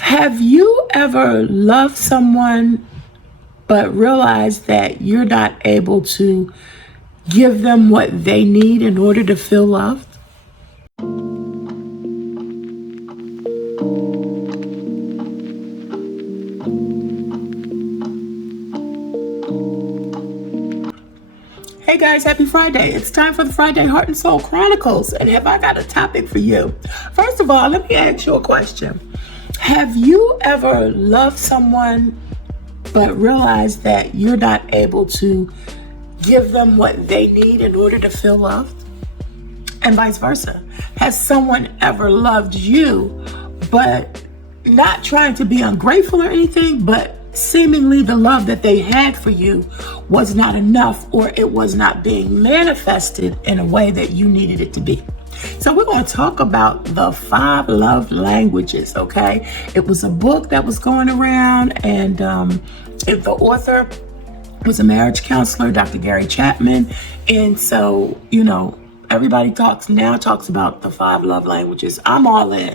Have you ever loved someone but realized that you're not able to give them what they need in order to feel loved? Hey guys, happy Friday. It's time for the Friday Heart and Soul Chronicles. And have I got a topic for you? First of all, let me ask you a question. Have you ever loved someone but realized that you're not able to give them what they need in order to feel loved? And vice versa. Has someone ever loved you but not trying to be ungrateful or anything, but seemingly the love that they had for you was not enough, or it was not being manifested in a way that you needed it to be? So we're going to talk about the 5 love languages, okay? It was a book that was going around, and the author was a marriage counselor, Dr. Gary Chapman. And so, everybody talks about the 5 love languages. I'm all in.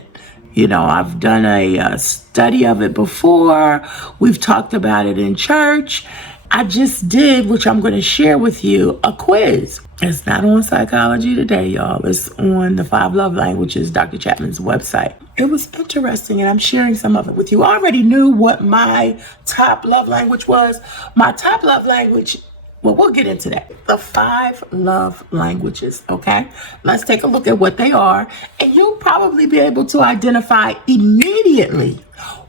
I've done a study of it before. We've talked about it in church. I just did, which I'm going to share with you, a quiz. It's not on Psychology Today, y'all. It's on the 5 love languages, Dr. Chapman's website. It was interesting, and I'm sharing some of it with you. I already knew what my top love language was. My top love language, well, we'll get into that. The 5 love languages, okay? Let's take a look at what they are, and you'll probably be able to identify immediately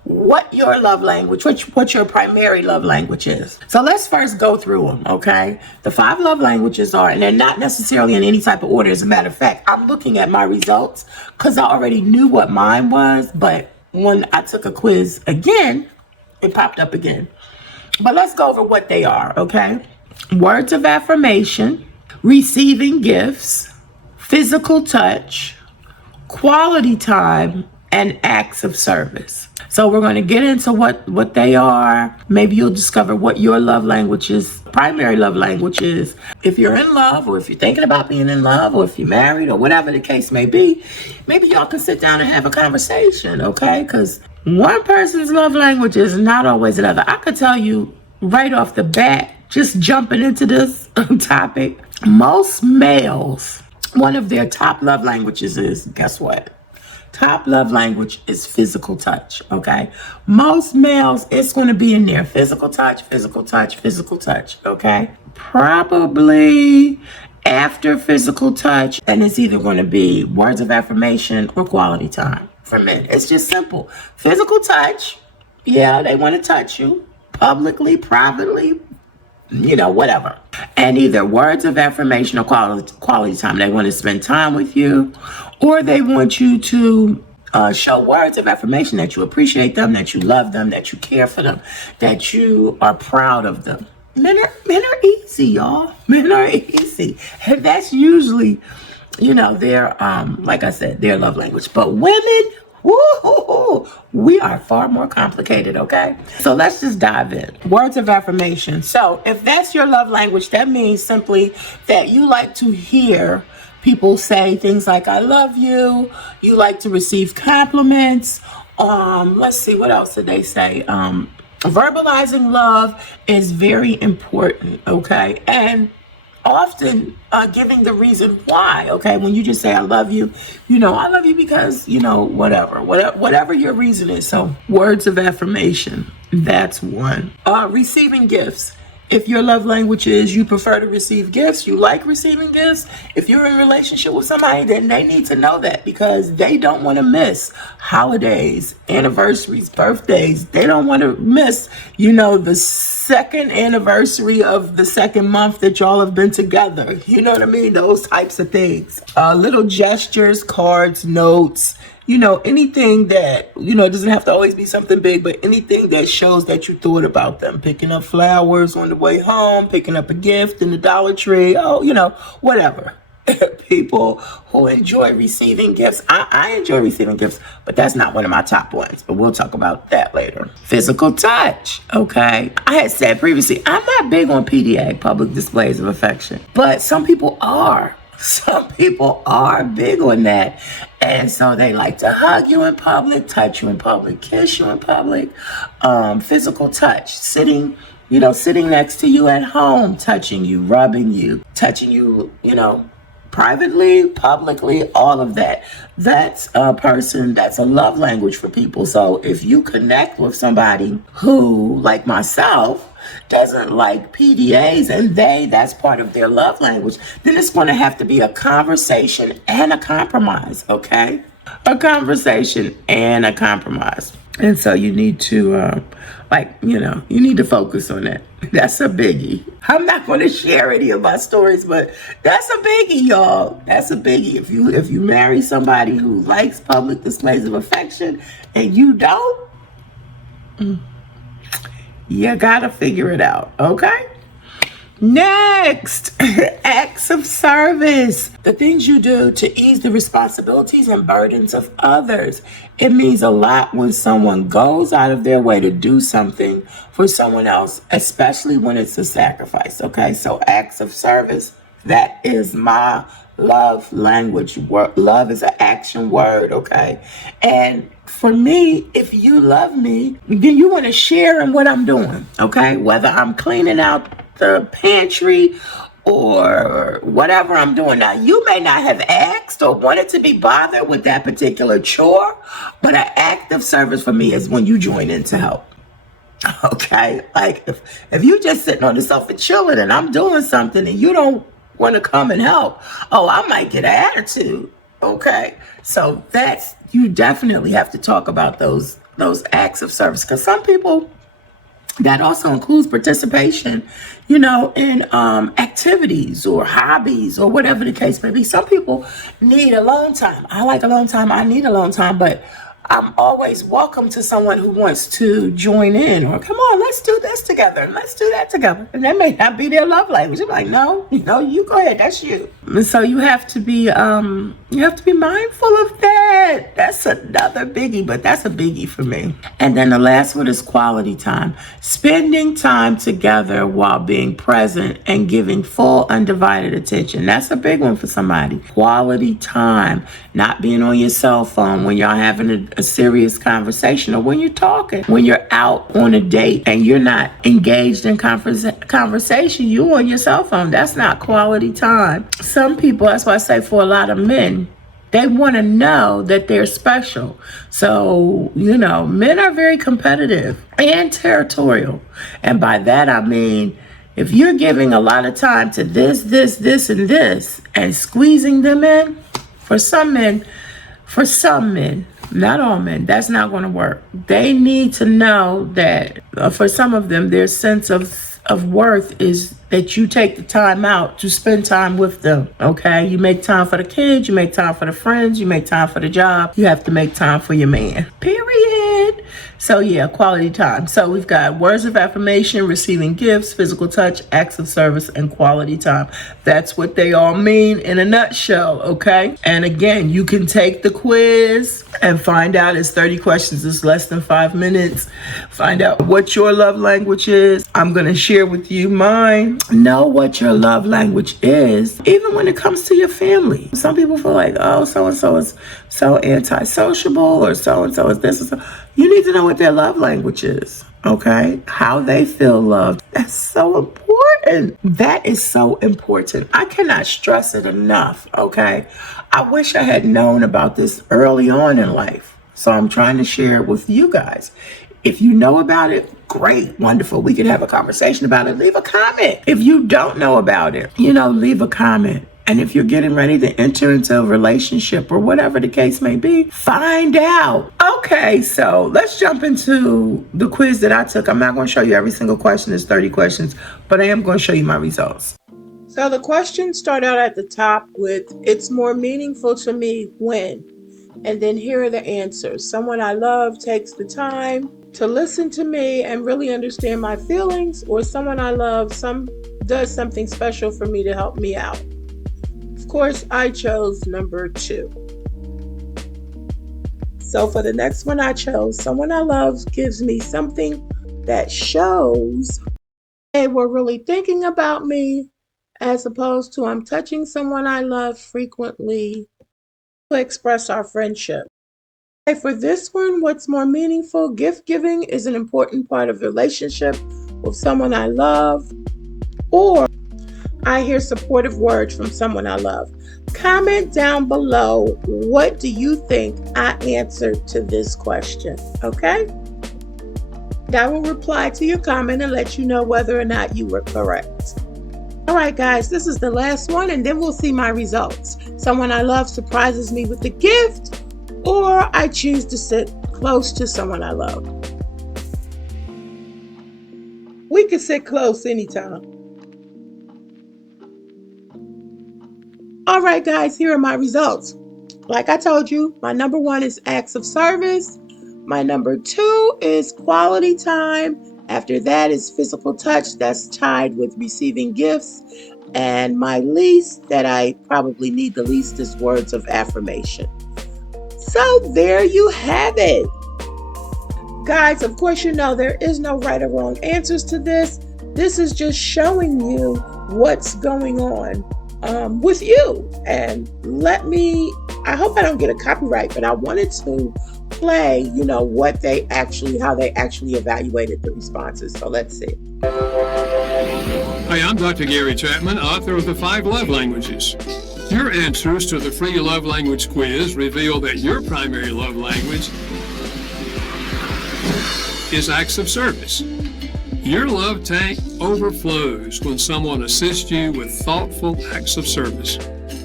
what your love language, what your primary love language is. So let's first go through them, okay? The 5 love languages are, and they're not necessarily in any type of order. As a matter of fact, I'm looking at my results because I already knew what mine was, but when I took a quiz again, it popped up again. But let's go over what they are, okay? Words of affirmation, receiving gifts, physical touch, quality time, and acts of service. So we're going to get into what they are. Maybe you'll discover what your love language is, primary love language is. If you're in love, or if you're thinking about being in love, or if you're married, or whatever the case may be, maybe y'all can sit down and have a conversation, okay? Because one person's love language is not always another. I could tell you right off the bat, just jumping into this topic, most males, one of their top love languages is, guess what? Top love language is physical touch, okay? Most males, it's going to be in there. Physical touch, physical touch, physical touch, okay? Probably after physical touch, and it's either going to be words of affirmation or quality time for men. It's just simple. Physical touch, yeah, they want to touch you publicly, privately, whatever. And either words of affirmation or quality time. They want to spend time with you, or they want you to show words of affirmation that you appreciate them, that you love them, that you care for them, that you are proud of them. Men are easy, y'all. Men are easy. And that's usually, their, like I said, their love language. But women, woo-hoo-hoo, we are far more complicated, okay? So let's just dive in. Words of affirmation. So if that's your love language, that means simply that you like to hear people say things like, I love you. You like to receive compliments. Let's see, what else did they say? Verbalizing love is very important, okay? And often giving the reason why, okay? When you just say, I love you, I love you because, whatever your reason is. So words of affirmation, that's one. Receiving gifts. If your love language is you prefer to receive gifts, you like receiving gifts, if you're in a relationship with somebody, then they need to know that, because they don't want to miss holidays, anniversaries, birthdays. They don't want to miss, the second anniversary of the second month that y'all have been together. You know what I mean? Those types of things. Little gestures, cards, notes, anything that, doesn't have to always be something big, but anything that shows that you thought about them. Picking up flowers on the way home, picking up a gift in the Dollar Tree, whatever. People who enjoy receiving gifts. I enjoy receiving gifts, but that's not one of my top ones, but we'll talk about that later. Physical touch, okay? I had said previously, I'm not big on PDA, public displays of affection, but some people are. Some people are big on that. And so they like to hug you in public, touch you in public, kiss you in public, physical touch, sitting next to you at home, touching you, rubbing you, touching you, privately, publicly, all of that. That's that's a love language for people. So if you connect with somebody who, like myself, doesn't like PDAs and that's part of their love language, then it's going to have to be a conversation and a compromise, okay? A conversation and a compromise. And so you need to, you need to focus on that. That's a biggie. I'm not going to share any of my stories, but that's a biggie, y'all. That's a biggie. If you marry somebody who likes public displays of affection and you don't, you gotta figure it out, okay? Next, acts of service. The things you do to ease the responsibilities and burdens of others. It means a lot when someone goes out of their way to do something for someone else, especially when it's a sacrifice, okay? So acts of service, that is my love language. Love is an action word, okay? And for me, if you love me, then you want to share in what I'm doing, okay? Whether I'm cleaning out the pantry or whatever I'm doing. Now, you may not have asked or wanted to be bothered with that particular chore, but an act of service for me is when you join in to help. Okay? Like if you just sitting on the sofa chilling and I'm doing something and you don't want to come and help, I might get an attitude. Okay? So you definitely have to talk about those acts of service, because some people, that also includes participation, in activities or hobbies or whatever the case may be. Some people need alone time. I like alone time. I need alone time, but I'm always welcome to someone who wants to join in, or come on, let's do this together and let's do that together. And that may not be their love language. I'm like, no, you go ahead. That's you. And so you have to be mindful of that. That's another biggie, but that's a biggie for me. And then the last one is quality time. Spending time together while being present and giving full undivided attention. That's a big one for somebody. Quality time, not being on your cell phone when y'all having a serious conversation, or when you're talking, when you're out on a date and you're not engaged in conversation, you on your cell phone. That's not quality time. Some people, that's why I say for a lot of men, they want to know that they're special. So, men are very competitive and territorial. And by that, I mean, if you're giving a lot of time to this, and this, and squeezing them in, for some men, not all men, that's not going to work. They need to know that for some of them, their sense of worth is that you take the time out to spend time with them, okay? You make time for the kids, you make time for the friends, you make time for the job. You have to make time for your man, period. So yeah, quality time. So we've got words of affirmation, receiving gifts, physical touch, acts of service, and quality time. That's what they all mean in a nutshell, okay? And again, you can take the quiz and find out. It's 30 questions. It's less than 5 minutes. Find out what your love language is. I'm going to share with you mine. Know what your love language is, even when it comes to your family. Some people feel like, so-and-so is so antisociable, or so-and-so is this. You need to know what their love language is, okay? How they feel loved. That's so important. That is so important. I cannot stress it enough, okay? I wish I had known about this early on in life. So I'm trying to share it with you guys. If you know about it, great, wonderful. We could have a conversation about it. Leave a comment. If you don't know about it, leave a comment. And if you're getting ready to enter into a relationship or whatever the case may be, find out. Okay, so let's jump into the quiz that I took. I'm not going to show you every single question. It's 30 questions, but I am going to show you my results. So the questions start out at the top with, it's more meaningful to me when, and then here are the answers. Someone I love takes the time to listen to me and really understand my feelings, or someone I love does something special for me to help me out. Of course, I chose number 2. So for the next one, I chose someone I love gives me something that shows they were really thinking about me as opposed to I'm touching someone I love frequently to express our friendship. Okay, for this one, what's more meaningful? Gift giving is an important part of the relationship with someone I love, or I hear supportive words from someone I love. Comment down below, what do you think I answered to this question? Okay? And I will reply to your comment and let you know whether or not you were correct. All right, guys, this is the last one, and then we'll see my results. Someone I love surprises me with a gift, or I choose to sit close to someone I love. We can sit close anytime. All right, guys, here are my results. Like I told you, my number 1 is acts of service. My number 2 is quality time. After that is physical touch. That's tied with receiving gifts. And my least, that I probably need the least, is words of affirmation. So there you have it. Guys, of course, you know there is no right or wrong answers to this. This is just showing you what's going on with you. And I hope I don't get a copyright, but I wanted to play, how they actually evaluated the responses. So let's see. Hi, I'm Dr. Gary Chapman, author of The 5 Love Languages. Your answers to the free love language quiz reveal that your primary love language is acts of service. Your love tank overflows when someone assists you with thoughtful acts of service.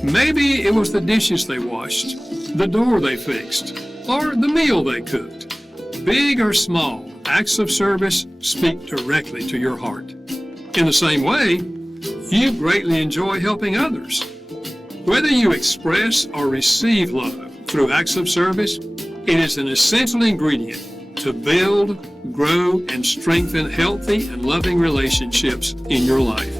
Maybe it was the dishes they washed, the door they fixed, or the meal they cooked. Big or small, acts of service speak directly to your heart. In the same way, you greatly enjoy helping others. Whether you express or receive love through acts of service, it is an essential ingredient to build, grow, and strengthen healthy and loving relationships in your life.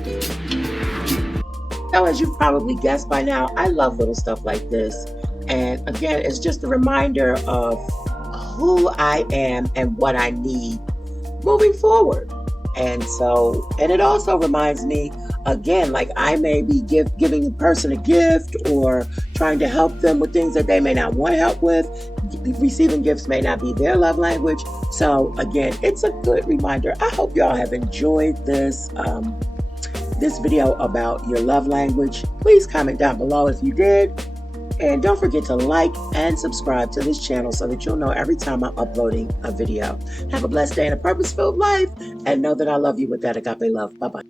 So as you've probably guessed by now, I love little stuff like this. And again, it's just a reminder of who I am and what I need moving forward. And it also reminds me, again, like I may be giving a person a gift or trying to help them with things that they may not want help with. Receiving gifts may not be their love language. So again, it's a good reminder. I hope y'all have enjoyed this video about your love language. Please comment down below if you did. And don't forget to like and subscribe to this channel so that you'll know every time I'm uploading a video. Have a blessed day and a purpose-filled life, and know that I love you with that agape love. Bye-bye.